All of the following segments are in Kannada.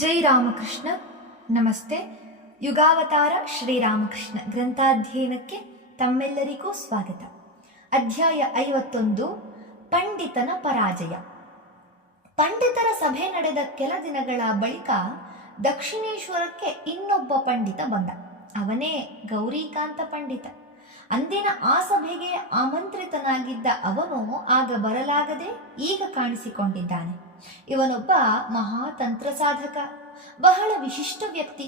ಜೈ ರಾಮಕೃಷ್ಣ. ನಮಸ್ತೆ. ಯುಗಾವತಾರ ಶ್ರೀರಾಮಕೃಷ್ಣ ಗ್ರಂಥಾಧ್ಯಯನಕ್ಕೆ ತಮ್ಮೆಲ್ಲರಿಗೂ ಸ್ವಾಗತ. ಅಧ್ಯಾಯ 51, ಪಂಡಿತನ ಪರಾಜಯ. ಪಂಡಿತರ ಸಭೆ ನಡೆದ ಕೆಲ ದಿನಗಳ ಬಳಿಕ ದಕ್ಷಿಣೇಶ್ವರಕ್ಕೆ ಇನ್ನೊಬ್ಬ ಪಂಡಿತ ಬಂದ. ಅವನೇ ಗೌರಿಕಾಂತ ಪಂಡಿತ. ಅಂದಿನ ಆ ಸಭೆಗೆ ಆಮಂತ್ರಿತನಾಗಿದ್ದ ಅವನು ಆಗ ಬರಲಾಗದೆ ಈಗ ಕಾಣಿಸಿಕೊಂಡಿದ್ದಾನೆ. ಇವನೊಬ್ಬ ಮಹಾತಂತ್ರ ಸಾಧಕ, ಬಹಳ ವಿಶಿಷ್ಟ ವ್ಯಕ್ತಿ.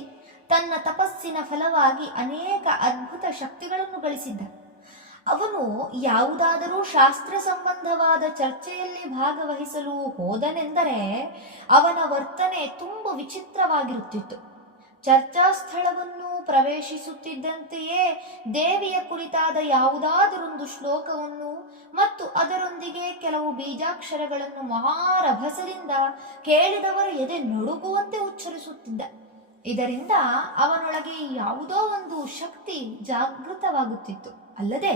ತನ್ನ ತಪಸ್ಸಿನ ಫಲವಾಗಿ ಅನೇಕ ಅದ್ಭುತ ಶಕ್ತಿಗಳನ್ನು ಗಳಿಸಿದ್ದ. ಅವನು ಯಾವುದಾದರೂ ಶಾಸ್ತ್ರ ಸಂಬಂಧವಾದ ಚರ್ಚೆಯಲ್ಲಿ ಭಾಗವಹಿಸಲು ಹೋದನೆಂದರೆ ಅವನ ವರ್ತನೆ ತುಂಬ ವಿಚಿತ್ರವಾಗಿರುತ್ತಿತ್ತು. ಚರ್ಚಾ ಸ್ಥಳವನ್ನು ಪ್ರವೇಶಿಸುತ್ತಿದ್ದಂತೆಯೇ ದೇವಿಯ ಕುರಿತಾದ ಯಾವುದಾದರೊಂದು ಶ್ಲೋಕವನ್ನು ಮತ್ತು ಅದರೊಂದಿಗೆ ಕೆಲವು ಬೀಜಾಕ್ಷರಗಳನ್ನು ಮಹಾರಭಸದಿಂದ ಕೇಳಿದವರ ಎದೆ ನಡುಗುವಂತೆ ಉಚ್ಚರಿಸುತ್ತಿದ್ದ. ಇದರಿಂದ ಅವನೊಳಗೆ ಯಾವುದೋ ಒಂದು ಶಕ್ತಿ ಜಾಗೃತವಾಗುತ್ತಿತ್ತು. ಅಲ್ಲದೆ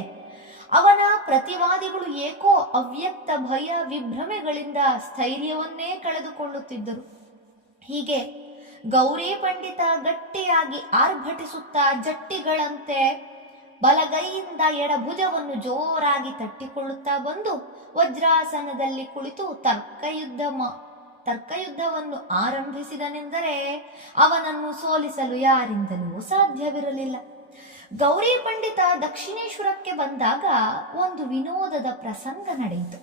ಅವನ ಪ್ರತಿವಾದಿಗಳು ಏಕೋ ಅವ್ಯಕ್ತ ಭಯ ವಿಭ್ರಮೆಗಳಿಂದ ಸ್ಥೈರ್ಯವನ್ನೇ ಕಳೆದುಕೊಳ್ಳುತ್ತಿದ್ದರು. ಹೀಗೆ ಗೌರಿ ಪಂಡಿತ ಗಟ್ಟಿಯಾಗಿ ಆರ್ಭಟಿಸುತ್ತಾ ಜಟ್ಟಿಗಳಂತೆ ಬಲಗೈಯಿಂದ ಎಡಭುಜವನ್ನು ಜೋರಾಗಿ ತಟ್ಟಿಕೊಳ್ಳುತ್ತಾ ಬಂದು ವಜ್ರಾಸನದಲ್ಲಿ ಕುಳಿತು ತರ್ಕಯುದ್ಧವನ್ನು ಆರಂಭಿಸಿದನೆಂದರೆ ಅವನನ್ನು ಸೋಲಿಸಲು ಯಾರಿಂದಲೂ ಸಾಧ್ಯವಿರಲಿಲ್ಲ. ಗೌರಿ ಪಂಡಿತ ದಕ್ಷಿಣೇಶ್ವರಕ್ಕೆ ಬಂದಾಗ ಒಂದು ವಿನೋದದ ಪ್ರಸಂಗ ನಡೆಯಿತು.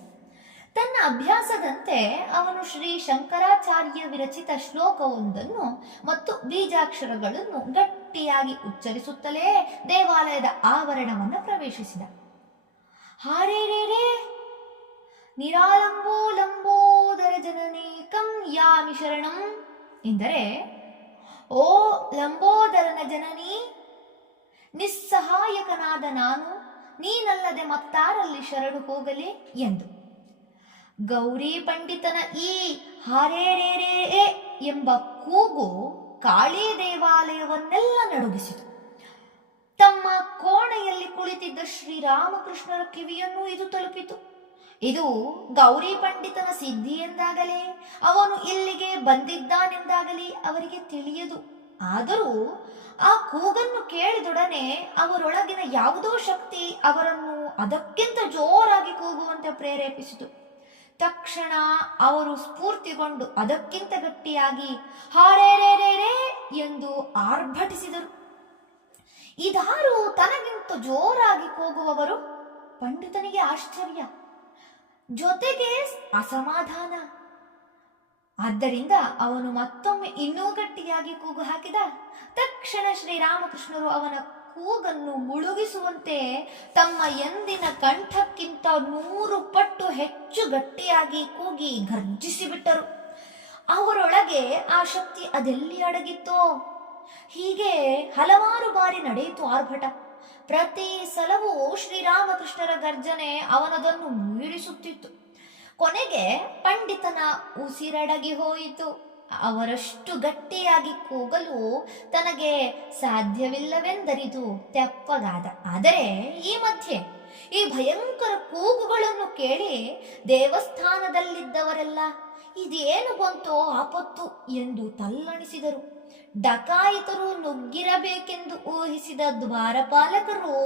ತನ್ನ ಅಭ್ಯಾಸದಂತೆ ಅವನು ಶ್ರೀ ಶಂಕರಾಚಾರ್ಯ ವಿರಚಿತ ಶ್ಲೋಕವೊಂದನ್ನು ಮತ್ತು ಬೀಜಾಕ್ಷರಗಳನ್ನು ಗಟ್ಟಿಯಾಗಿ ಉಚ್ಚರಿಸುತ್ತಲೇ ದೇವಾಲಯದ ಆವರಣವನ್ನು ಪ್ರವೇಶಿಸಿದ. ಹಾರೇರೇ ನಿರಾಲಂಬೋ ಲಂಬೋದರ ಜನನಿ ಕಂ ಯಾಮಿ ಶರಣಂ ಎಂದರೆ, ಓ ಲಂಬೋದರನ ಜನನಿ, ನಿಸ್ಸಹಾಯಕನಾದ ನಾನು, ನೀನಲ್ಲದೆ ಮತ್ತಾರಲ್ಲಿ ಶರಣು ಹೋಗಲಿ ಎಂದು. ಗೌರಿ ಪಂಡಿತನ ಈ ಹಾರೇರೇರೇ ಎಂಬ ಕೂಗು ಕಾಳಿ ದೇವಾಲಯವನ್ನೆಲ್ಲ ನಡುಗಿಸಿತು. ತಮ್ಮ ಕೋಣೆಯಲ್ಲಿ ಕುಳಿತಿದ್ದ ಶ್ರೀರಾಮಕೃಷ್ಣರ ಕಿವಿಯನ್ನು ಇದು ತಲುಪಿತು. ಇದು ಗೌರಿ ಪಂಡಿತನ ಸಿದ್ಧಿ ಎಂದಾಗಲೇ, ಅವನು ಇಲ್ಲಿಗೆ ಬಂದಿದ್ದಾನೆಂದಾಗಲಿ ಅವರಿಗೆ ತಿಳಿಯದು. ಆದರೂ ಆ ಕೂಗನ್ನು ಕೇಳಿದೊಡನೆ ಅವರೊಳಗಿನ ಯಾವುದೋ ಶಕ್ತಿ ಅವರನ್ನು ಅದಕ್ಕಿಂತ ಜೋರಾಗಿ ಕೂಗುವಂತೆ ಪ್ರೇರೇಪಿಸಿತು. ತಕ್ಷಣ ಅವರು ಸ್ಫೂರ್ತಿಗೊಂಡು ಅದಕ್ಕಿಂತ ಗಟ್ಟಿಯಾಗಿ ಹಾರೇರೇರೇ ಎಂದು ಆರ್ಭಟಿಸಿದರು. ಇದಾರು ತನಗಿಂತ ಜೋರಾಗಿ ಕೂಗುವವರು? ಪಂಡಿತನಿಗೆ ಆಶ್ಚರ್ಯ, ಜೊತೆಗೆ ಅಸಮಾಧಾನ. ಆದ್ದರಿಂದ ಅವನು ಮತ್ತೊಮ್ಮೆ ಇನ್ನೂ ಗಟ್ಟಿಯಾಗಿ ಕೂಗು ಹಾಕಿದ. ತಕ್ಷಣ ಶ್ರೀರಾಮಕೃಷ್ಣರು ಅವನ ಕೂಗನ್ನು ಮುಳುಗಿಸುವಂತೆ ತಮ್ಮ ಎಂದಿನ ಕಂಠಕ್ಕಿಂತ 100 ಪಟ್ಟು ಹೆಚ್ಚು ಗಟ್ಟಿಯಾಗಿ ಕೂಗಿ ಗರ್ಜಿಸಿಬಿಟ್ಟರು. ಅವರೊಳಗೆ ಆ ಶಕ್ತಿ ಅದೆಲ್ಲಿ ಅಡಗಿತ್ತೋ? ಹೀಗೆ ಹಲವಾರು ಬಾರಿ ನಡೆಯಿತು ಆರ್ಭಟ. ಪ್ರತಿ ಸಲವೂ ಶ್ರೀರಾಮಕೃಷ್ಣರ ಗರ್ಜನೆ ಅವನದನ್ನು ಮೀರಿಸುತ್ತಿತ್ತು. ಕೊನೆಗೆ ಪಂಡಿತನ ಉಸಿರಡಗಿ ಹೋಯಿತು. ಅವರಷ್ಟು ಗಟ್ಟಿಯಾಗಿ ಕೂಗಲು ತನಗೆ ಸಾಧ್ಯವಿಲ್ಲವೆಂದರಿದು ತೆಪ್ಪಗಾದ. ಆದರೆ ಈ ಮಧ್ಯೆ ಈ ಭಯಂಕರ ಕೂಗುಗಳನ್ನು ಕೇಳಿ ದೇವಸ್ಥಾನದಲ್ಲಿದ್ದವರೆಲ್ಲ ಇದೇನು ಬಂತೋ ಆಪತ್ತು ಎಂದು ತಲ್ಲಣಿಸಿದರು. ಡಕಾಯಿತರು ನುಗ್ಗಿರಬೇಕೆಂದು ಊಹಿಸಿದ ದ್ವಾರಪಾಲಕರು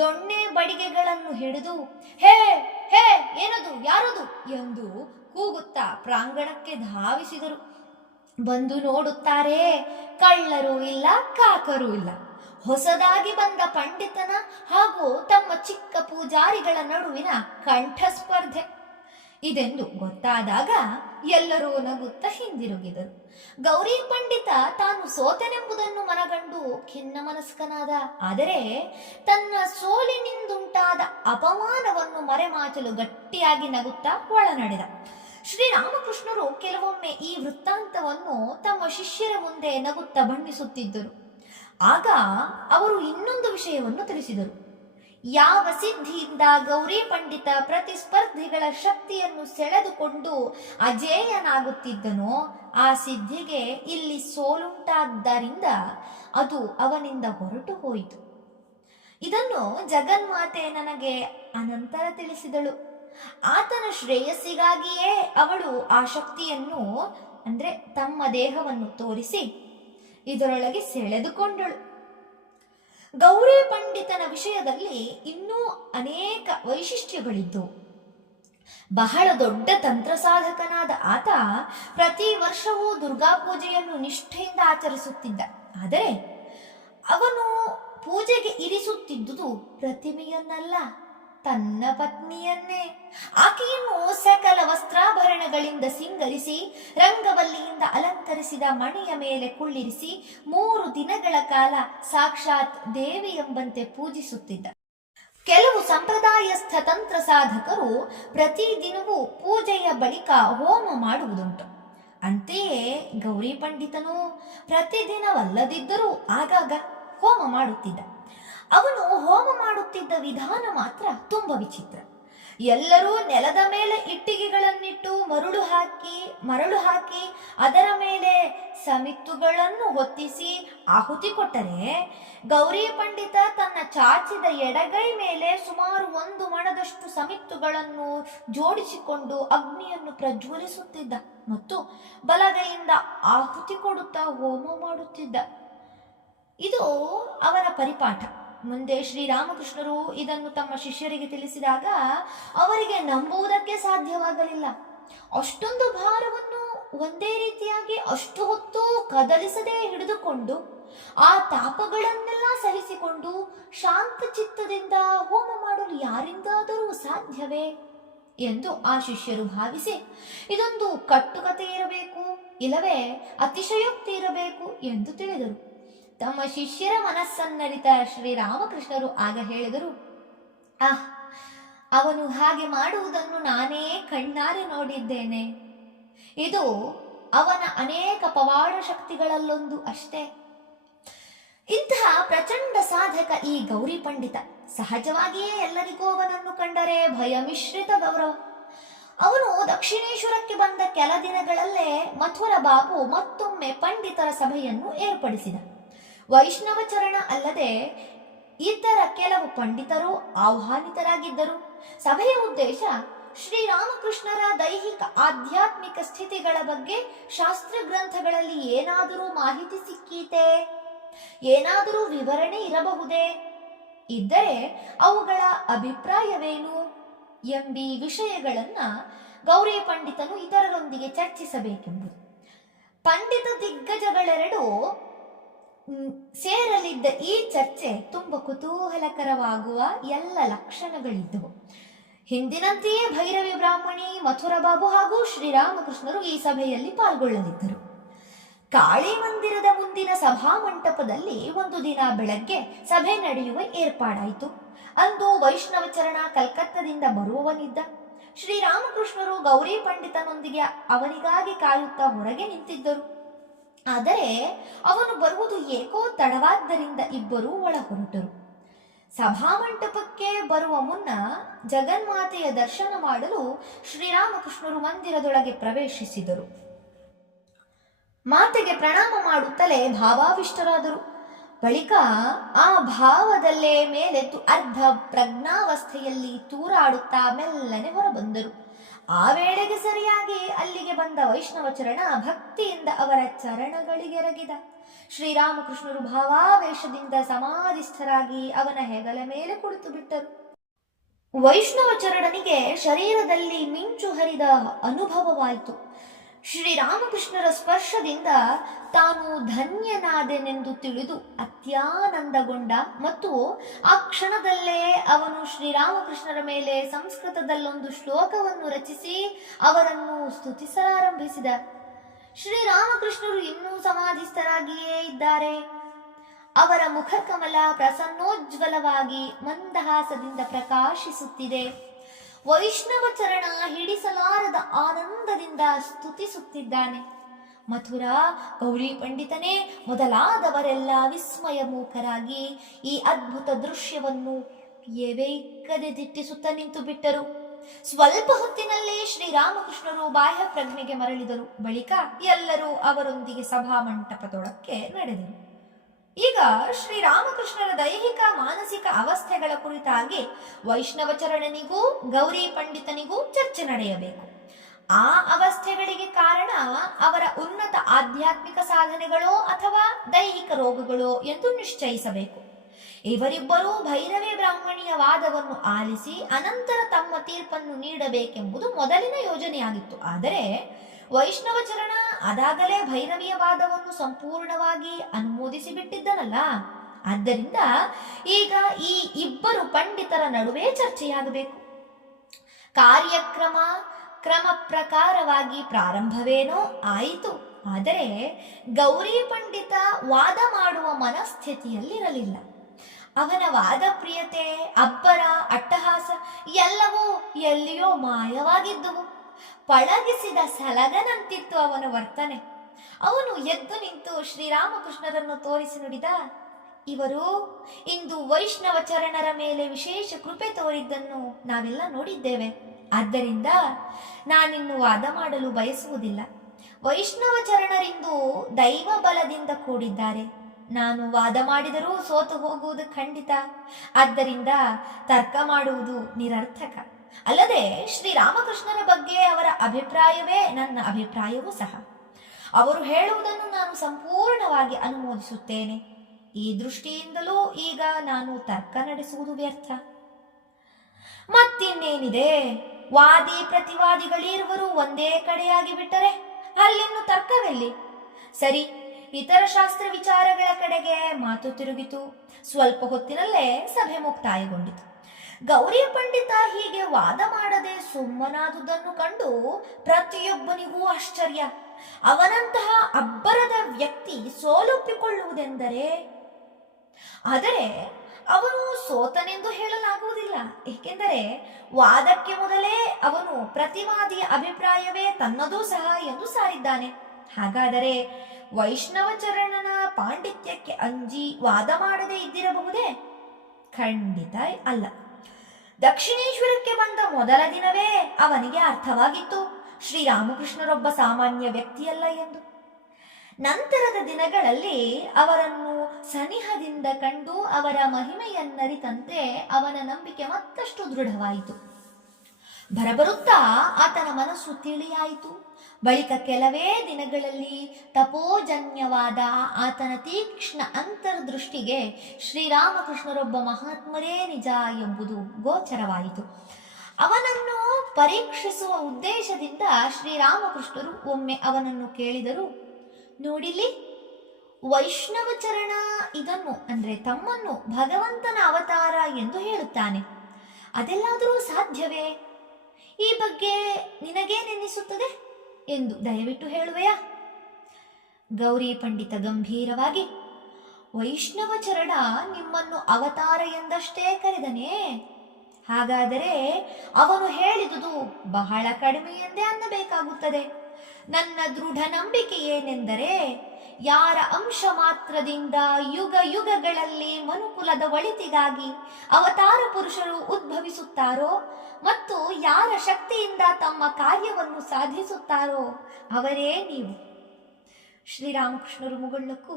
ದೊಣ್ಣೆ ಬಡಿಗೆಗಳನ್ನು ಹಿಡಿದು ಹೇ ಹೇ ಏನದು, ಯಾರದು ಎಂದು ಕೂಗುತ್ತಾ ಪ್ರಾಂಗಣಕ್ಕೆ ಧಾವಿಸಿದರು. ಬಂದು ನೋಡುತ್ತಾರೆ, ಕಳ್ಳರೂ ಇಲ್ಲ, ಕಾಕರೂ ಇಲ್ಲ. ಹೊಸದಾಗಿ ಬಂದ ಪಂಡಿತನ ಹಾಗೂ ತಮ್ಮ ಚಿಕ್ಕ ಪೂಜಾರಿಗಳ ನಡುವಿನ ಕಂಠಸ್ಪರ್ಧೆ ಇದೆಂದು ಗೊತ್ತಾದಾಗ ಎಲ್ಲರೂ ನಗುತ್ತಾ ಹಿಂದಿರುಗಿದರು. ಗೌರಿ ಪಂಡಿತ ತಾನು ಸೋತೆನೆಂಬುದನ್ನು ಮನಗಂಡು ಖಿನ್ನ ಮನಸ್ಕನಾದ. ಆದರೆ ತನ್ನ ಸೋಲಿನಿಂದುಂಟಾದ ಅಪಮಾನವನ್ನು ಮರೆಮಾಚಲು ಗಟ್ಟಿಯಾಗಿ ನಗುತ್ತಾ ಒಳನಡೆದ. ಶ್ರೀರಾಮಕೃಷ್ಣರು ಕೆಲವೊಮ್ಮೆ ಈ ವೃತ್ತಾಂತವನ್ನು ತಮ್ಮ ಶಿಷ್ಯರ ಮುಂದೆ ನಗುತ್ತಾ ಬಣ್ಣಿಸುತ್ತಿದ್ದರು. ಆಗ ಅವರು ಇನ್ನೊಂದು ವಿಷಯವನ್ನು ತಿಳಿಸಿದರು. ಯಾವ ಸಿದ್ಧಿಯಿಂದ ಗೌರಿ ಪಂಡಿತ ಪ್ರತಿಸ್ಪರ್ಧಿಗಳ ಶಕ್ತಿಯನ್ನು ಸೆಳೆದುಕೊಂಡು ಅಜೇಯನಾಗುತ್ತಿದ್ದನೋ ಆ ಸಿದ್ಧಿಗೆ ಇಲ್ಲಿ ಸೋಲುಂಟಾದ್ದರಿಂದ ಅದು ಅವನಿಂದ ಹೊರಟು ಹೋಯಿತು. ಇದನ್ನು ಜಗನ್ಮಾತೆ ನನಗೆ ಅನಂತರ ತಿಳಿಸಿದಳು. ಆತನ ಶ್ರೇಯಸ್ಸಿಗಾಗಿಯೇ ಅವಳು ಆ ಶಕ್ತಿಯನ್ನು ಅಂದ್ರೆ ತಮ್ಮ ದೇಹವನ್ನು ತೋರಿಸಿ ಇದರೊಳಗೆ ಸೆಳೆದುಕೊಂಡಳು. ಗೌರಿ ಪಂಡಿತನ ವಿಷಯದಲ್ಲಿ ಇನ್ನೂ ಅನೇಕ ವೈಶಿಷ್ಟ್ಯಗಳಿದ್ದವು. ಬಹಳ ದೊಡ್ಡ ತಂತ್ರ ಸಾಧಕನಾದ ಆತ ಪ್ರತಿ ವರ್ಷವೂ ದುರ್ಗಾ ಪೂಜೆಯನ್ನು ನಿಷ್ಠೆಯಿಂದ ಆಚರಿಸುತ್ತಿದ್ದ. ಆದರೆ ಅವನು ಪೂಜೆಗೆ ಇರಿಸುತ್ತಿದ್ದುದು ಪ್ರತಿಮೆಯನ್ನಲ್ಲ, ತನ್ನ ಪತ್ನಿಯನ್ನೇ. ಆಕೆಯನ್ನು ಸಕಲ ವಸ್ತ್ರಾಭರಣಗಳಿಂದ ಸಿಂಗರಿಸಿ ರಂಗವಲ್ಲಿಯಿಂದ ಅಲಂಕರಿಸಿದ ಮಣೆಯ ಮೇಲೆ ಕುಳ್ಳಿರಿಸಿ 3 ದಿನಗಳ ಕಾಲ ಸಾಕ್ಷಾತ್ ದೇವಿ ಎಂಬಂತೆ ಪೂಜಿಸುತ್ತಿದ್ದ. ಕೆಲವು ಸಂಪ್ರದಾಯಸ್ಥ ತಂತ್ರ ಸಾಧಕರು ಪ್ರತಿದಿನವೂ ಪೂಜೆಯ ಬಳಿಕ ಹೋಮ ಮಾಡುವುದುಂಟು. ಅಂತೆಯೇ ಗೌರಿ ಪಂಡಿತನು ಪ್ರತಿದಿನವಲ್ಲದಿದ್ದರೂ ಆಗಾಗ ಹೋಮ ಮಾಡುತ್ತಿದ್ದ. ಅವನು ಹೋಮ ಮಾಡುತ್ತಿದ್ದ ವಿಧಾನ ಮಾತ್ರ ತುಂಬ ವಿಚಿತ್ರ. ಎಲ್ಲರೂ ನೆಲದ ಮೇಲೆ ಇಟ್ಟಿಗೆಗಳನ್ನಿಟ್ಟು ಮರಳು ಹಾಕಿ ಅದರ ಮೇಲೆ ಸಮಿತ್ತುಗಳನ್ನು ಹೊತ್ತಿಸಿ ಆಹುತಿ ಕೊಟ್ಟರೆ, ಗೌರಿ ಪಂಡಿತ ತನ್ನ ಚಾಚಿದ ಎಡಗೈ ಮೇಲೆ ಸುಮಾರು 1 ಮೊಣದಷ್ಟು ಸಮಿತ್ತುಗಳನ್ನು ಜೋಡಿಸಿಕೊಂಡು ಅಗ್ನಿಯನ್ನು ಪ್ರಜ್ವಲಿಸುತ್ತಿದ್ದ ಮತ್ತು ಬಲಗೈಯಿಂದ ಆಹುತಿ ಕೊಡುತ್ತಾ ಹೋಮ ಮಾಡುತ್ತಿದ್ದ. ಇದು ಅವನ ಪರಿಪಾಠ. ಮುಂದೆ ಶ್ರೀರಾಮಕೃಷ್ಣರು ಇದನ್ನು ತಮ್ಮ ಶಿಷ್ಯರಿಗೆ ತಿಳಿಸಿದಾಗ ಅವರಿಗೆ ನಂಬುವುದಕ್ಕೆ ಸಾಧ್ಯವಾಗಲಿಲ್ಲ. ಅಷ್ಟೊಂದು ಭಾರವನ್ನು ಒಂದೇ ರೀತಿಯಾಗಿ ಅಷ್ಟು ಹೊತ್ತು ಕದಲಿಸದೆ ಹಿಡಿದುಕೊಂಡು ಆ ತಾಪಗಳನ್ನೆಲ್ಲ ಸಹಿಸಿಕೊಂಡು ಶಾಂತ ಚಿತ್ತದಿಂದ ಹೋಮ ಮಾಡಲು ಯಾರಿಂದಾದರೂ ಸಾಧ್ಯವೇ ಎಂದು ಆ ಶಿಷ್ಯರು ಭಾವಿಸಿ ಇದೊಂದು ಕಟ್ಟುಕತೆ ಇರಬೇಕು, ಇಲ್ಲವೇ ಅತಿಶಯೋಕ್ತಿ ಇರಬೇಕು ಎಂದು ತಿಳಿದರು. ತಮ್ಮ ಶಿಷ್ಯರ ಮನಸ್ಸನ್ನರಿತ ಶ್ರೀರಾಮಕೃಷ್ಣರು ಆಗ ಹೇಳಿದರು, ಅವನು ಹಾಗೆ ಮಾಡುವುದನ್ನು ನಾನೇ ಕಣ್ಣಾರೆ ನೋಡಿದ್ದೇನೆ. ಇದು ಅವನ ಅನೇಕ ಪವಾಡ ಶಕ್ತಿಗಳಲ್ಲೊಂದು ಅಷ್ಟೇ. ಇಂತಹ ಪ್ರಚಂಡ ಸಾಧಕ ಈ ಗೌರಿ ಪಂಡಿತ. ಸಹಜವಾಗಿಯೇ ಎಲ್ಲರಿಗೂ ಅವನನ್ನು ಕಂಡರೆ ಭಯ ಮಿಶ್ರಿತ ಗೌರವ. ಅವನು ದಕ್ಷಿಣೇಶ್ವರಕ್ಕೆ ಬಂದ ಕೆಲ ದಿನಗಳಲ್ಲೇ ಮಥುರ ಬಾಬು ಮತ್ತೊಮ್ಮೆ ಪಂಡಿತರ ಸಭೆಯನ್ನು ಏರ್ಪಡಿಸಿದ. ವೈಷ್ಣವ ಚರಣ ಅಲ್ಲದೆ ಇತರ ಕೆಲವು ಪಂಡಿತರು ಆಹ್ವಾನಿತರಾಗಿದ್ದರು. ಸಭೆಯ ಉದ್ದೇಶ ಶ್ರೀರಾಮಕೃಷ್ಣರ ದೈಹಿಕ ಆಧ್ಯಾತ್ಮಿಕ ಸ್ಥಿತಿಗಳ ಬಗ್ಗೆ ಶಾಸ್ತ್ರ ಗ್ರಂಥಗಳಲ್ಲಿ ಏನಾದರೂ ಮಾಹಿತಿ ಸಿಕ್ಕೀತೆ, ಏನಾದರೂ ವಿವರಣೆ ಇರಬಹುದೇ, ಇದ್ದರೆ ಅವುಗಳ ಅಭಿಪ್ರಾಯವೇನು ಎಂಬೀ ವಿಷಯಗಳನ್ನ ಗೌರಿ ಪಂಡಿತನು ಇತರರೊಂದಿಗೆ ಚರ್ಚಿಸಬೇಕೆಂಬುದು. ಪಂಡಿತ ದಿಗ್ಗಜಗಳೆರಡು ಸೇರಲಿದ್ದ ಈ ಚರ್ಚೆ ತುಂಬ ಕುತೂಹಲಕರವಾಗುವ ಎಲ್ಲ ಲಕ್ಷಣಗಳಿದ್ದವು. ಹಿಂದಿನಂತೆಯೇ ಭೈರವಿ ಬ್ರಾಹ್ಮಣಿ, ಮಥುರ ಬಾಬು ಹಾಗೂ ಶ್ರೀರಾಮಕೃಷ್ಣರು ಈ ಸಭೆಯಲ್ಲಿ ಪಾಲ್ಗೊಳ್ಳಲಿದ್ದರು. ಕಾಳಿ ಮಂದಿರದ ಮುಂದಿನ ಸಭಾ ಮಂಟಪದಲ್ಲಿ ಒಂದು ದಿನ ಬೆಳಗ್ಗೆ ಸಭೆ ನಡೆಯುವ ಏರ್ಪಾಡಾಯಿತು. ಅಂದು ವೈಷ್ಣವ ಚರಣ ಕಲ್ಕತ್ತದಿಂದ ಬರುವವನಿದ್ದ. ಶ್ರೀರಾಮಕೃಷ್ಣರು ಗೌರಿ ಪಂಡಿತನೊಂದಿಗೆ ಅವನಿಗಾಗಿ ಕಾಯುತ್ತಾ ಹೊರಗೆ ನಿಂತಿದ್ದರು. ಆದರೆ ಅವನು ಬರುವುದು ಏಕೋ ತಡವಾದ್ದರಿಂದ ಇಬ್ಬರೂ ಒಳ ಹೊರಟರು. ಸಭಾಮಂಟಪಕ್ಕೆ ಬರುವ ಮುನ್ನ ಜಗನ್ಮಾತೆಯ ದರ್ಶನ ಮಾಡಲು ಶ್ರೀರಾಮಕೃಷ್ಣರು ಮಂದಿರದೊಳಗೆ ಪ್ರವೇಶಿಸಿದರು. ಮಾತೆಗೆ ಪ್ರಣಾಮ ಮಾಡುತ್ತಲೇ ಭಾವಾವಿಷ್ಟರಾದರು. ಬಳಿಕ ಆ ಭಾವದಲ್ಲೇ ಮೇಲೆದ್ದು ಅರ್ಧ ಪ್ರಜ್ಞಾವಸ್ಥೆಯಲ್ಲಿ ತೂರಾಡುತ್ತಾ ಮೆಲ್ಲನೆ ಹೊರಬಂದರು. ಆ ವೇಳೆಗೆ ಸರಿಯಾಗಿ ಅಲ್ಲಿಗೆ ಬಂದ ವೈಷ್ಣವ ಚರಣ ಭಕ್ತಿಯಿಂದ ಅವರ ಚರಣಗಳಿಗೆರಗಿದ. ಶ್ರೀರಾಮಕೃಷ್ಣರು ಭಾವಾವೇಶದಿಂದ ಸಮಾಧಿಸ್ಥರಾಗಿ ಅವನ ಹೆಗಲ ಮೇಲೆ ಕುಳಿತು ಬಿಟ್ಟರು. ವೈಷ್ಣವ ಚರಣನಿಗೆ ಶರೀರದಲ್ಲಿ ಮಿಂಚು ಹರಿದ ಅನುಭವವಾಯಿತು. ಶ್ರೀರಾಮಕೃಷ್ಣರ ಸ್ಪರ್ಶದಿಂದ ತಾನು ಧನ್ಯನಾದೆನೆಂದು ತಿಳಿದು ಅತ್ಯಾನಂದಗೊಂಡ ಮತ್ತು ಆ ಕ್ಷಣದಲ್ಲೇ ಅವನು ಶ್ರೀರಾಮಕೃಷ್ಣರ ಮೇಲೆ ಸಂಸ್ಕೃತದಲ್ಲೊಂದು ಶ್ಲೋಕವನ್ನು ರಚಿಸಿ ಅವರನ್ನು ಸ್ತುತಿಸಲಾರಂಭಿಸಿದ. ಶ್ರೀರಾಮಕೃಷ್ಣರು ಇನ್ನೂ ಸಮಾಧಿಸ್ಥರಾಗಿಯೇ ಇದ್ದಾರೆ. ಅವರ ಮುಖಕಮಲ ಪ್ರಸನ್ನೋಜ್ವಲವಾಗಿ ಮಂದಹಾಸದಿಂದ ಪ್ರಕಾಶಿಸುತ್ತಿದೆ. ವೈಷ್ಣವ ಚರಣ ಹಿಡಿಸಲಾರದ ಆನಂದದಿಂದ ಸ್ತುತಿಸುತ್ತಿದ್ದಾನೆ. ಮಥುರಾ, ಗೌರಿ ಪಂಡಿತನೇ ಮೊದಲಾದವರೆಲ್ಲ ವಿಸ್ಮಯ ಮೂಕರಾಗಿ ಈ ಅದ್ಭುತ ದೃಶ್ಯವನ್ನು ಎವೆಯಿಕ್ಕದೆ ದಿಟ್ಟಿಸುತ್ತಾ ನಿಂತು ಬಿಟ್ಟರು. ಸ್ವಲ್ಪ ಹೊತ್ತಿನಲ್ಲೇ ಶ್ರೀರಾಮಕೃಷ್ಣರು ಬಾಹ್ಯ ಪ್ರಜ್ಞೆಗೆ ಮರಳಿದರು. ಬಳಿಕ ಎಲ್ಲರೂ ಅವರೊಂದಿಗೆ ಸಭಾಮಂಟಪದೊಳಕ್ಕೆ ನಡೆದರು. ಈಗ ಶ್ರೀರಾಮಕೃಷ್ಣರ ದೈಹಿಕ ಮಾನಸಿಕ ಅವಸ್ಥೆಗಳ ಕುರಿತಾಗಿ ವೈಷ್ಣವ ಚರಣನಿಗೂ ಗೌರಿ ಪಂಡಿತನಿಗೂ ಚರ್ಚೆ ನಡೆಯಬೇಕು. ಆ ಅವಸ್ಥೆಗಳಿಗೆ ಕಾರಣ ಅವರ ಉನ್ನತ ಆಧ್ಯಾತ್ಮಿಕ ಸಾಧನೆಗಳೋ ಅಥವಾ ದೈಹಿಕ ರೋಗಗಳೋ ಎಂದು ನಿಶ್ಚಯಿಸಬೇಕು. ಇವರಿಬ್ಬರೂ ಭೈರವಿ ಬ್ರಾಹ್ಮಣಿಯ ವಾದವನ್ನು ಆಲಿಸಿ ಅನಂತರ ತಮ್ಮ ತೀರ್ಪನ್ನು ನೀಡಬೇಕೆಂಬುದು ಮೊದಲಿನ ಯೋಜನೆಯಾಗಿತ್ತು. ಆದರೆ ವೈಷ್ಣವಚರಣ ಅದಾಗಲೇ ಭೈರವಿಯ ವಾದವನ್ನು ಸಂಪೂರ್ಣವಾಗಿ ಅನುಮೋದಿಸಿ ಬಿಟ್ಟಿದ್ದನಲ್ಲ. ಆದ್ದರಿಂದ ಈಗ ಈ ಇಬ್ಬರು ಪಂಡಿತರ ನಡುವೆ ಚರ್ಚೆಯಾಗಬೇಕು. ಕ್ರಮ ಪ್ರಕಾರವಾಗಿ ಪ್ರಾರಂಭವೇನೋ ಆಯಿತು. ಆದರೆ ಗೌರಿ ಪಂಡಿತ ವಾದ ಮಾಡುವ ಮನಸ್ಥಿತಿಯಲ್ಲಿರಲಿಲ್ಲ. ಅವನ ವಾದಪ್ರಿಯತೆ, ಅಬ್ಬರ, ಅಟ್ಟಹಾಸ ಎಲ್ಲವೂ ಎಲ್ಲಿಯೋ ಮಾಯವಾಗಿದ್ದುವು. ಪಳಗಿಸಿದ ಸಲಗನಂತಿತ್ತು ಅವನ ವರ್ತನೆ. ಅವನು ಎದ್ದು ನಿಂತು ಶ್ರೀರಾಮಕೃಷ್ಣರನ್ನು ತೋರಿಸಿ ನುಡಿದ, ಇವರು ಇಂದು ವೈಷ್ಣವ ಚರಣರ ಮೇಲೆ ವಿಶೇಷ ಕೃಪೆ ತೋರಿದ್ದನ್ನು ನಾವೆಲ್ಲ ನೋಡಿದ್ದೇವೆ. ಆದ್ದರಿಂದ ನಾನಿನ್ನು ವಾದ ಮಾಡಲು ಬಯಸುವುದಿಲ್ಲ. ವೈಷ್ಣವ ಚರಣರಿಂದು ದೈವ ಬಲದಿಂದ ಕೂಡಿದ್ದಾರೆ. ನಾನು ವಾದ ಮಾಡಿದರೂ ಸೋತು ಹೋಗುವುದು ಖಂಡಿತ. ಆದ್ದರಿಂದ ತರ್ಕ ಮಾಡುವುದು ನಿರರ್ಥಕ. ಅಲ್ಲದೆ ಶ್ರೀರಾಮಕೃಷ್ಣರ ಬಗ್ಗೆ ಅವರ ಅಭಿಪ್ರಾಯವೇ ನನ್ನ ಅಭಿಪ್ರಾಯವೂ ಸಹ. ಅವರು ಹೇಳುವುದನ್ನು ನಾನು ಸಂಪೂರ್ಣವಾಗಿ ಅನುಮೋದಿಸುತ್ತೇನೆ. ಈ ದೃಷ್ಟಿಯಿಂದಲೂ ಈಗ ನಾನು ತರ್ಕ ನಡೆಸುವುದು ವ್ಯರ್ಥ. ಮತ್ತಿನ್ನೇನಿದೆ, ವಾದಿ ಪ್ರತಿವಾದಿಗಳಿರುವರು ಒಂದೇ ಕಡೆಯಾಗಿ ಬಿಟ್ಟರೆ ಅಲ್ಲಿನ್ನು ತರ್ಕವೆಲ್ಲಿ? ಸರಿ, ಇತರ ಶಾಸ್ತ್ರ ವಿಚಾರಗಳ ಕಡೆಗೆ ಮಾತು ತಿರುಗಿತು. ಸ್ವಲ್ಪ ಹೊತ್ತಿನಲ್ಲೇ ಸಭೆ ಮುಕ್ತಾಯಗೊಂಡಿತು. ಗೌರಿ ಪಂಡಿತ ಹೀಗೆ ವಾದ ಮಾಡದೆ ಸುಮ್ಮನಾದುದನ್ನು ಕಂಡು ಪ್ರತಿಯೊಬ್ಬನಿಗೂ ಆಶ್ಚರ್ಯ. ಅವನಂತಹ ಅಬ್ಬರದ ವ್ಯಕ್ತಿ ಸೋಲೊಪ್ಪಿಕೊಳ್ಳುವುದೆಂದರೆ, ಆದರೆ ಅವನು ಸೋತನೆಂದು ಹೇಳಲಾಗುವುದಿಲ್ಲ. ಏಕೆಂದರೆ ವಾದಕ್ಕೆ ಮೊದಲೇ ಅವನು ಪ್ರತಿವಾದಿಯ ಅಭಿಪ್ರಾಯವೇ ತನ್ನದೂ ಸಹ ಎಂದು ಸಾರಿದ್ದಾನೆ. ಹಾಗಾದರೆ ವೈಷ್ಣವಚರಣನ ಪಾಂಡಿತ್ಯಕ್ಕೆ ಅಂಜಿ ವಾದ ಮಾಡದೇ ಇದ್ದಿರಬಹುದೇ? ಖಂಡಿತ ಅಲ್ಲ. ದಕ್ಷಿಣೇಶ್ವರಕ್ಕೆ ಬಂದ ಮೊದಲ ದಿನವೇ ಅವನಿಗೆ ಅರ್ಥವಾಗಿತ್ತು ಶ್ರೀರಾಮಕೃಷ್ಣರೊಬ್ಬ ಸಾಮಾನ್ಯ ವ್ಯಕ್ತಿಯಲ್ಲ ಎಂದು. ನಂತರದ ದಿನಗಳಲ್ಲಿ ಅವರನ್ನು ಸನಿಹದಿಂದ ಕಂಡು ಅವರ ಮಹಿಮೆಯನ್ನರಿತಂತೆ ಅವನ ನಂಬಿಕೆ ಮತ್ತಷ್ಟು ದೃಢವಾಯಿತು. ಬರಬರುತ್ತಾ ಆತನ ಮನಸ್ಸು ತಿಳಿಯಾಯಿತು. ಬಳಿಕ ಕೆಲವೇ ದಿನಗಳಲ್ಲಿ ತಪೋಜನ್ಯವಾದ ಆತನ ತೀಕ್ಷ್ಣ ಅಂತರ್ದೃಷ್ಟಿಗೆ ಶ್ರೀರಾಮಕೃಷ್ಣರೊಬ್ಬ ಮಹಾತ್ಮರೇ ನಿಜ ಎಂಬುದು ಗೋಚರವಾಯಿತು. ಅವನನ್ನು ಪರೀಕ್ಷಿಸುವ ಉದ್ದೇಶದಿಂದ ಶ್ರೀರಾಮಕೃಷ್ಣರು ಒಮ್ಮೆ ಅವನನ್ನು ಕೇಳಿದರು, ನೋಡಿಲಿ, ವೈಷ್ಣವಚರಣ ಇದನ್ನು ಅಂದರೆ ತಮ್ಮನ್ನು ಭಗವಂತನ ಅವತಾರ ಎಂದು ಹೇಳುತ್ತಾನೆ. ಅದೆಲ್ಲಾದರೂ ಸಾಧ್ಯವೇ? ಈ ಬಗ್ಗೆ ನಿನಗೇನೆನ್ನಿಸುತ್ತದೆ ಎಂದು ದಯವಿಟ್ಟು ಹೇಳುವೆಯಾ? ಗೌರಿ ಪಂಡಿತ ಗಂಭೀರವಾಗಿ, ವೈಷ್ಣವಚರಣ ನಿಮ್ಮನ್ನು ಅವತಾರ ಎಂದಷ್ಟೇ ಕರೆದನೇ? ಹಾಗಾದರೆ ಅವನು ಹೇಳಿದುದು ಬಹಳ ಕಡಿಮೆ ಎಂದೇ ಅನ್ನಬೇಕಾಗುತ್ತದೆ. ನನ್ನ ದೃಢ ನಂಬಿಕೆ ಏನೆಂದರೆ, ಯಾರ ಅಂಶ ಮಾತ್ರದಿಂದ ಯುಗ ಯುಗಗಳಲ್ಲಿ ಮನುಕುಲದ ಒಳಿತಿಗಾಗಿ ಅವತಾರ ಪುರುಷರು ಉದ್ಭವಿಸುತ್ತಾರೋ ಮತ್ತು ಯಾರ ಶಕ್ತಿಯಿಂದ ತಮ್ಮ ಕಾರ್ಯವನ್ನು ಸಾಧಿಸುತ್ತಾರೋ ಅವರೇ ನೀವು. ಶ್ರೀರಾಮಕೃಷ್ಣರು ಮುಗುಳ್ಳಕ್ಕೂ,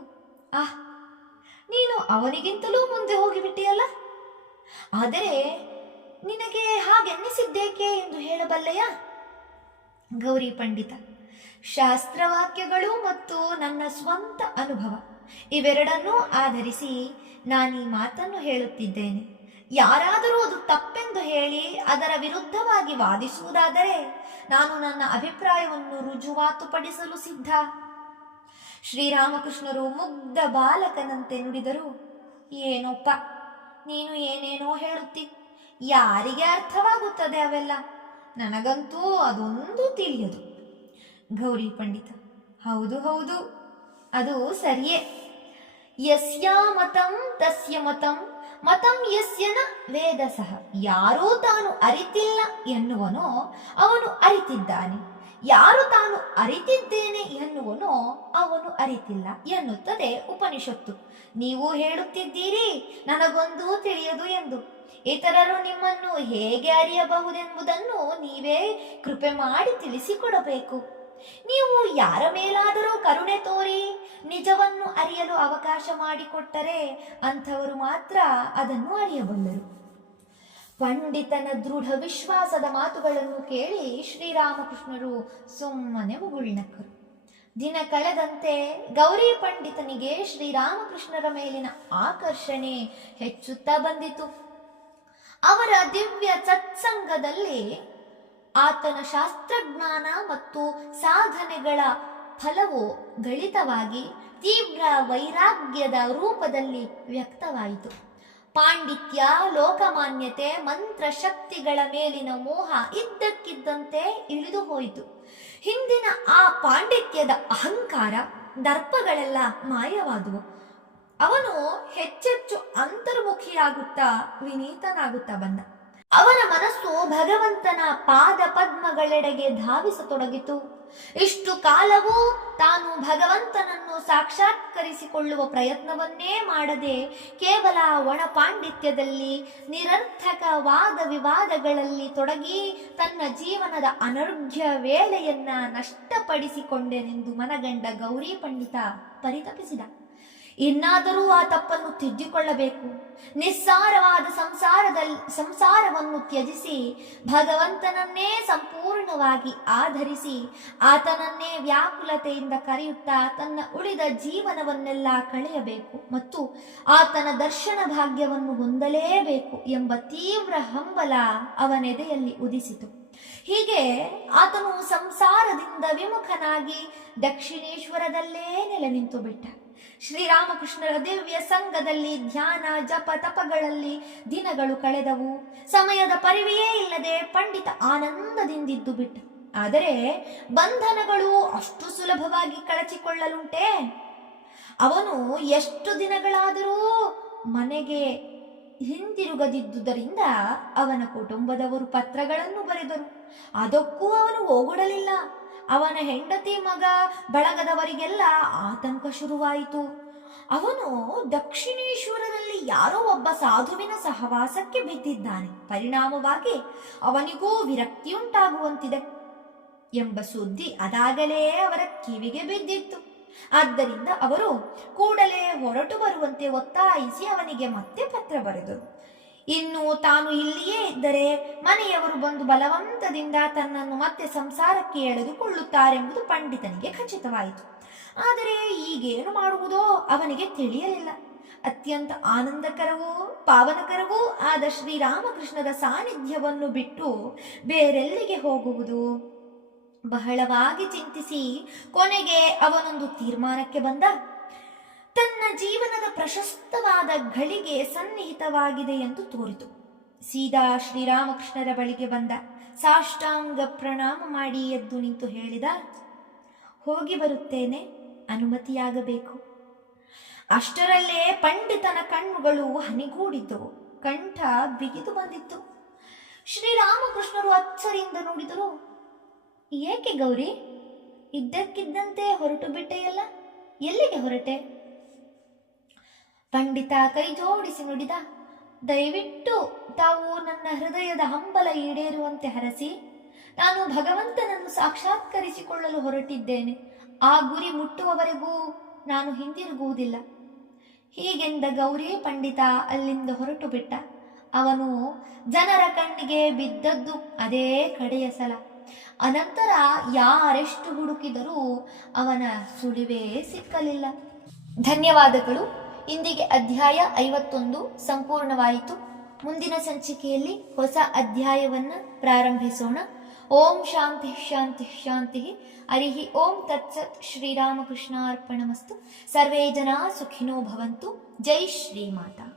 ನೀನು ಅವನಿಗಿಂತಲೂ ಮುಂದೆ ಹೋಗಿಬಿಟ್ಟಿಯಲ್ಲ. ಆದರೆ ನಿನಗೆ ಹಾಗೆನ್ನಿಸಿದ್ದೇಕೆ ಎಂದು ಹೇಳಬಲ್ಲೆಯಾ? ಗೌರಿ ಪಂಡಿತ, ಶಾಸ್ತ್ರವಾಕ್ಯಗಳು ಮತ್ತು ನನ್ನ ಸ್ವಂತ ಅನುಭವ ಇವೆರಡನ್ನೂ ಆಧರಿಸಿ ನಾನೀ ಮಾತನ್ನು ಹೇಳುತ್ತಿದ್ದೇನೆ. ಯಾರಾದರೂ ಅದು ತಪ್ಪೆಂದು ಹೇಳಿ ಅದರ ವಿರುದ್ಧವಾಗಿ ವಾದಿಸುವುದಾದರೆ ನಾನು ನನ್ನ ಅಭಿಪ್ರಾಯವನ್ನು ರುಜುವಾತುಪಡಿಸಲು ಸಿದ್ಧ. ಶ್ರೀರಾಮಕೃಷ್ಣರು ಮುಗ್ಧ ಬಾಲಕನಂತೆ ನುಡಿದರು, ಏನೋಪ್ಪ, ನೀನು ಏನೇನೋ ಹೇಳುತ್ತಿ. ಯಾರಿಗೆ ಅರ್ಥವಾಗುತ್ತದೆ ಅವೆಲ್ಲ? ನನಗಂತೂ ಅದೊಂದು ತಿಳಿಯದು. ಗೌರಿ ಪಂಡಿತ, ಹೌದು ಹೌದು, ಅದು ಸರಿಯೇ. ಯಸ್ಯಾ ಮತಂ ತಸ್ಯ ಮತಂ ಮತಂ ಯಸ್ಯ ನ ವೇದ ಸಹ. ಯಾರೂ ತಾನು ಅರಿತಿಲ್ಲ ಎನ್ನುವನೋ ಅವನು ಅರಿತಿದ್ದಾನೆ, ಯಾರು ತಾನು ಅರಿತಿದ್ದೇನೆ ಎನ್ನುವನೋ ಅವನು ಅರಿತಿಲ್ಲ ಎನ್ನುತ್ತದೆ ಉಪನಿಷತ್ತು. ನೀವು ಹೇಳುತ್ತಿದ್ದೀರಿ ನನಗೊಂದೂ ತಿಳಿಯದು ಎಂದು. ಇತರರು ನಿಮ್ಮನ್ನು ಹೇಗೆ ಅರಿಯಬಹುದೆಂಬುದನ್ನು ನೀವೇ ಕೃಪೆ ಮಾಡಿ ತಿಳಿಸಿಕೊಡಬೇಕು. ನೀವು ಯಾರ ಮೇಲಾದರೂ ಕರುಣೆ ತೋರಿ ನಿಜವನ್ನು ಅರಿಯಲು ಅವಕಾಶ ಮಾಡಿಕೊಟ್ಟರೆ ಅಂಥವರು ಮಾತ್ರ ಅದನ್ನು ಅರಿಯಬಲ್ಲರು. ಪಂಡಿತನ ದೃಢ ವಿಶ್ವಾಸದ ಮಾತುಗಳನ್ನು ಕೇಳಿ ಶ್ರೀರಾಮಕೃಷ್ಣರು ಸುಮ್ಮನೆ ಮುಗುಳ್ನಕ್ಕರು. ದಿನ ಕಳೆದಂತೆ ಗೌರಿ ಪಂಡಿತನಿಗೆ ಶ್ರೀರಾಮಕೃಷ್ಣರ ಮೇಲಿನ ಆಕರ್ಷಣೆ ಹೆಚ್ಚುತ್ತಾ ಬಂದಿತು. ಅವರ ದಿವ್ಯ ಸತ್ಸಂಗದಲ್ಲಿ ಆತನ ಶಾಸ್ತ್ರಜ್ಞಾನ ಮತ್ತು ಸಾಧನೆಗಳ ಫಲವು ಗಳಿತವಾಗಿ ತೀವ್ರ ವೈರಾಗ್ಯದ ರೂಪದಲ್ಲಿ ವ್ಯಕ್ತವಾಯಿತು. ಪಾಂಡಿತ್ಯ, ಲೋಕಮಾನ್ಯತೆ, ಮಂತ್ರಶಕ್ತಿಗಳ ಮೇಲಿನ ಮೋಹ ಇದ್ದಕ್ಕಿದ್ದಂತೆ ಇಳಿದು ಹೋಯಿತು. ಹಿಂದಿನ ಆ ಪಾಂಡಿತ್ಯದ ಅಹಂಕಾರ, ದರ್ಪಗಳೆಲ್ಲ ಮಾಯವಾದುವು. ಅವನು ಹೆಚ್ಚೆಚ್ಚು ಅಂತರ್ಮುಖಿಯಾಗುತ್ತಾ ವಿನೀತನಾಗುತ್ತಾ ಬಂದ. ಅವನ ಮನಸ್ಸು ಭಗವಂತನ ಪಾದ ಪದ್ಮಗಳೆಡೆಗೆ ಧಾವಿಸತೊಡಗಿತು. ಇಷ್ಟು ಕಾಲವೂ ತಾನು ಭಗವಂತನನ್ನು ಸಾಕ್ಷಾತ್ಕರಿಸಿಕೊಳ್ಳುವ ಪ್ರಯತ್ನವನ್ನೇ ಮಾಡದೆ ಕೇವಲ ಒಣ ಪಾಂಡಿತ್ಯದಲ್ಲಿ, ನಿರರ್ಥಕ ವಾದ ವಿವಾದಗಳಲ್ಲಿ ತೊಡಗಿ ತನ್ನ ಜೀವನದ ಅನರ್ಘ್ಯ ವೇಳೆಯನ್ನ ನಷ್ಟಪಡಿಸಿಕೊಂಡೆನೆಂದು ಮನಗಂಡ ಗೌರಿ ಪಂಡಿತ ಪರಿತಪಿಸಿದ. ಇನ್ನಾದರೂ ಆ ತಪ್ಪನ್ನು ತಿದ್ದಿಕೊಳ್ಳಬೇಕು. ನಿಸ್ಸಾರವಾದ ಸಂಸಾರವನ್ನು ತ್ಯಜಿಸಿ ಭಗವಂತನನ್ನೇ ಸಂಪೂರ್ಣವಾಗಿ ಆಧರಿಸಿ ಆತನನ್ನೇ ವ್ಯಾಕುಲತೆಯಿಂದ ಕರೆಯುತ್ತಾ ತನ್ನ ಉಳಿದ ಜೀವನವನ್ನೆಲ್ಲ ಕಳೆಯಬೇಕು ಮತ್ತು ಆತನ ದರ್ಶನ ಭಾಗ್ಯವನ್ನು ಹೊಂದಲೇಬೇಕು ಎಂಬ ತೀವ್ರ ಹಂಬಲ ಅವನೆದೆಯಲ್ಲಿ ಉದಿಸಿತು. ಹೀಗೆ ಆತನು ಸಂಸಾರದಿಂದ ವಿಮುಖನಾಗಿ ದಕ್ಷಿಣೇಶ್ವರದಲ್ಲೇ ನೆಲೆ ನಿಂತು ಬಿಟ್ಟ. ಶ್ರೀರಾಮಕೃಷ್ಣರ ದಿವ್ಯ ಸಂಘದಲ್ಲಿ ಧ್ಯಾನ, ಜಪ, ತಪಗಳಲ್ಲಿ ದಿನಗಳು ಕಳೆದವು. ಸಮಯದ ಪರಿವೆಯೇ ಇಲ್ಲದೆ ಪಂಡಿತ ಆನಂದದಿಂದಿದ್ದು ಬಿಟ್ಟ. ಆದರೆ ಬಂಧನಗಳು ಅಷ್ಟು ಸುಲಭವಾಗಿ ಕಳಚಿಕೊಳ್ಳಲುಂಟೆ? ಅವನು ಎಷ್ಟು ದಿನಗಳಾದರೂ ಮನೆಗೆ ಹಿಂದಿರುಗದಿದ್ದುದರಿಂದ ಅವನ ಕುಟುಂಬದವರು ಪತ್ರಗಳನ್ನು ಬರೆದರು. ಅದಕ್ಕೂ ಅವನು ಹೋಗೊಡಲಿಲ್ಲ. ಅವನ ಹೆಂಡತಿ, ಮಗ, ಬಳಗದವರಿಗೆಲ್ಲ ಆತಂಕ ಶುರುವಾಯಿತು. ಅವನು ದಕ್ಷಿಣೇಶ್ವರದಲ್ಲಿ ಯಾರೋ ಒಬ್ಬ ಸಾಧುವಿನ ಸಹವಾಸಕ್ಕೆ ಬಿದ್ದಿದ್ದಾನೆ, ಪರಿಣಾಮವಾಗಿ ಅವನಿಗೂ ವಿರಕ್ತಿಯುಂಟಾಗುವಂತಿದೆ ಎಂಬ ಸುದ್ದಿ ಅದಾಗಲೇ ಅವರ ಕಿವಿಗೆ ಬಿದ್ದಿತ್ತು. ಆದ್ದರಿಂದ ಅವರು ಕೂಡಲೇ ಹೊರಟು ಬರುವಂತೆ ಒತ್ತಾಯಿಸಿ ಅವನಿಗೆ ಮತ್ತೆ ಪತ್ರ ಬರೆದರು. ಇನ್ನು ತಾನು ಇಲ್ಲಿಯೇ ಇದ್ದರೆ ಮನೆಯವರು ಬಂದು ಬಲವಂತದಿಂದ ತನ್ನನ್ನು ಮತ್ತೆ ಸಂಸಾರಕ್ಕೆ ಎಳೆದುಕೊಳ್ಳುತ್ತಾರೆಂಬುದು ಪಂಡಿತನಿಗೆ ಖಚಿತವಾಯಿತು. ಆದರೆ ಈಗೇನು ಮಾಡುವುದೋ ಅವನಿಗೆ ತಿಳಿಯಲಿಲ್ಲ. ಅತ್ಯಂತ ಆನಂದಕರವೂ ಪಾವನಕರವೂ ಆದ ಶ್ರೀರಾಮಕೃಷ್ಣರ ಸಾನ್ನಿಧ್ಯವನ್ನು ಬಿಟ್ಟು ಬೇರೆಲ್ಲಿಗೆ ಹೋಗುವುದು? ಬಹಳವಾಗಿ ಚಿಂತಿಸಿ ಕೊನೆಗೆ ಅವನೊಂದು ತೀರ್ಮಾನಕ್ಕೆ ಬಂದ. ತನ್ನ ಜೀವನದ ಪ್ರಶಸ್ತವಾದ ಘಳಿಗೆ ಸನ್ನಿಹಿತವಾಗಿದೆ ಎಂದು ತೋರಿತು. ಸೀದಾ ಶ್ರೀರಾಮಕೃಷ್ಣರ ಬಳಿಗೆ ಬಂದ. ಸಾಷ್ಟಾಂಗ ಪ್ರಣಾಮ ಮಾಡಿ ಎದ್ದು ನಿಂತು ಹೇಳಿದ, ಹೋಗಿ ಬರುತ್ತೇನೆ, ಅನುಮತಿಯಾಗಬೇಕು. ಅಷ್ಟರಲ್ಲೇ ಪಂಡಿತನ ಕಣ್ಣುಗಳು ಹನಿಗೂಡಿದ್ದವು, ಕಂಠ ಬಿಗಿದು ಬಂದಿತ್ತು. ಶ್ರೀರಾಮಕೃಷ್ಣರು ಅಚ್ಚರಿಯಿಂದ ನೋಡಿದರು. ಏಕೆ ಗೌರಿ, ಇದ್ದಕ್ಕಿದ್ದಂತೆ ಹೊರಟು ಬಿಟ್ಟೆಯಲ್ಲ, ಎಲ್ಲಿಗೆ ಹೊರಟೆ? ಪಂಡಿತ ಕೈ ಜೋಡಿಸಿ ನುಡಿದ, ದಯವಿಟ್ಟು ತಾವು ನನ್ನ ಹೃದಯದ ಹಂಬಲ ಈಡೇರುವಂತೆ ಹರಸಿ. ನಾನು ಭಗವಂತನನ್ನು ಸಾಕ್ಷಾತ್ಕರಿಸಿಕೊಳ್ಳಲು ಹೊರಟಿದ್ದೇನೆ. ಆ ಗುರಿ ಮುಟ್ಟುವವರೆಗೂ ನಾನು ಹಿಂದಿರುಗುವುದಿಲ್ಲ. ಹೀಗೆಂದ ಗೌರಿ ಪಂಡಿತ ಅಲ್ಲಿಂದ ಹೊರಟು ಬಿಟ್ಟ. ಅವನು ಜನರ ಕಣ್ಣಿಗೆ ಬಿದ್ದದ್ದು ಅದೇ ಕಡೆಯ ಸಲ. ಅನಂತರ ಯಾರೆಷ್ಟು ಹುಡುಕಿದರೂ ಅವನ ಸುಳಿವೇ ಸಿಕ್ಕಲಿಲ್ಲ. ಧನ್ಯವಾದಗಳು. ಇಂದಿಗೆ ಅಧ್ಯಾಯ 51 ಸಂಪೂರ್ಣವಾಯಿತು. ಮುಂದಿನ ಸಂಚಿಕೆಯಲ್ಲಿ ಹೊಸ ಅಧ್ಯಾಯವನ್ನು ಪ್ರಾರಂಭಿಸೋಣ. ಓಂ ಶಾಂತಿ ಶಾಂತಿ ಶಾಂತಿ. ಹರಿ ಓಂ ತತ್ಸತ್. ಶ್ರೀರಾಮಕೃಷ್ಣಾರ್ಪಣಮಸ್ತು. ಸರ್ವೇ ಜನ ಸುಖಿನೋ ಭವಂತು. ಜೈ ಶ್ರೀಮಾತಾ.